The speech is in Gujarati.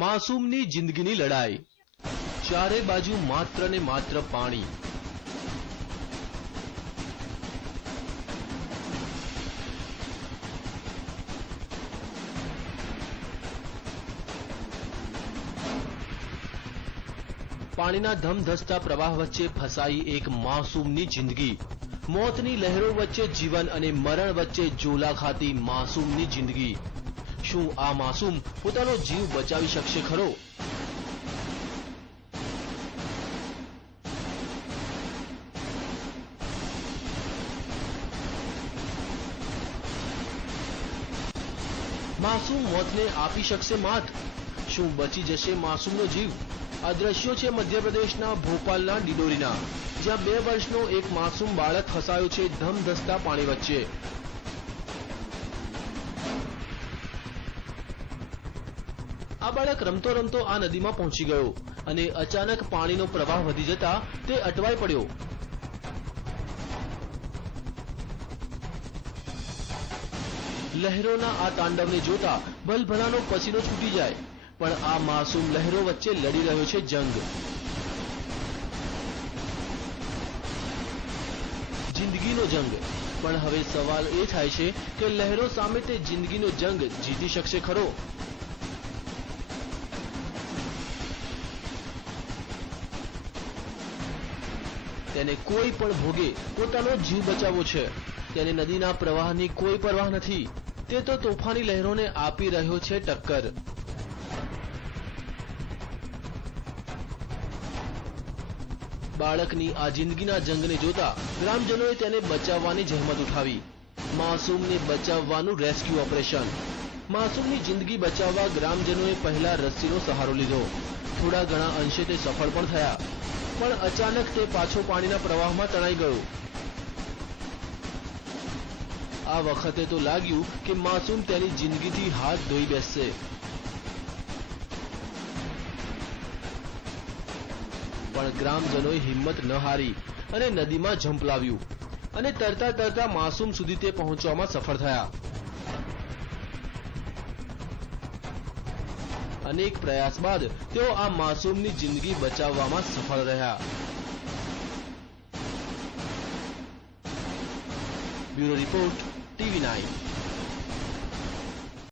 માસૂમની જિંદગીની લડાઈ। ચારે બાજુ માત્ર ને માત્ર પાણી। પાણીના ધમધસતા પ્રવાહ વચ્ચે ફસાઈ એક માસૂમની જિંદગી। મોતની લહેરો વચ્ચે જીવન અને મરણ વચ્ચે ઝોલા ખાતી માસૂમની જિંદગી। શું આ માસૂમ પોતાનો જીવ બચાવી શકશે ખરો? માસૂમ મોતને આપી શકશે માત? શું બચી જશે માસૂમનો જીવ? આ દ્રશ્યો છે મધ્યપ્રદેશના ભોપાલના ડિડોરીના, જ્યાં 2 વર્ષનો એક માસૂમ બાળક ફસાયો છે ધમધસતા પાણી વચ્ચે। આ બાળક રમતો રમતો આ નદીમાં પહોંચી ગયો અને અચાનક પાણીનો પ્રવાહ વધી જતા તે અટવાઈ પડ્યો। લહેરોના આ તાંડવને જોતા ભલભલાનો પસીનો છૂટી જાય, પણ આ માસૂમ લહેરો વચ્ચે લડી રહ્યો છે જંગ। જિંદગીનો જંગ। પણ હવે સવાલ એ થાય છે કે લહેરો સામે તે જિંદગીનો જંગ જીતી શકશે ખરો? તેને કોઈ પણ ભોગે પોતાનો જીવ બચાવવો છે। તેને નદીના પ્રવાહની કોઈ પરવાહ નથી। તે તો તોફાની લહેરોને આપી રહ્યો છે ટક્કર। બાળકની આ જિંદગીના જંગને જોતા ગ્રામજનોએ તેને બચાવવાની જહેમત ઉઠાવી। માસૂમને બચાવવાનું રેસ્ક્યુ ઓપરેશન। માસૂમની જિંદગી બચાવવા ગ્રામજનોએ પહેલા રસ્સીનો સહારો લીધો। થોડા ઘણા અંશે તે સફળ પણ થયા, પણ અચાનક તે પાછો પાણીના પ્રવાહમાં તણાઈ ગયો। આ વખતે તો લાગ્યું કે માસૂમ તેની જિંદગીથી હાથ ધોઈ બેસશે। પણ ગ્રામજનોએ હિંમત ન હારી અને નદીમાં ઝંપલાવ્યું અને તરતા તરતા માસૂમ સુધી તે પહોંચવામાં સફળ થયા। અનેક પ્રયાસ બાદ તેઓ આ માસૂમની જિંદગી બચાવવામાં સફળ રહ્યા। Bureau report, TV9।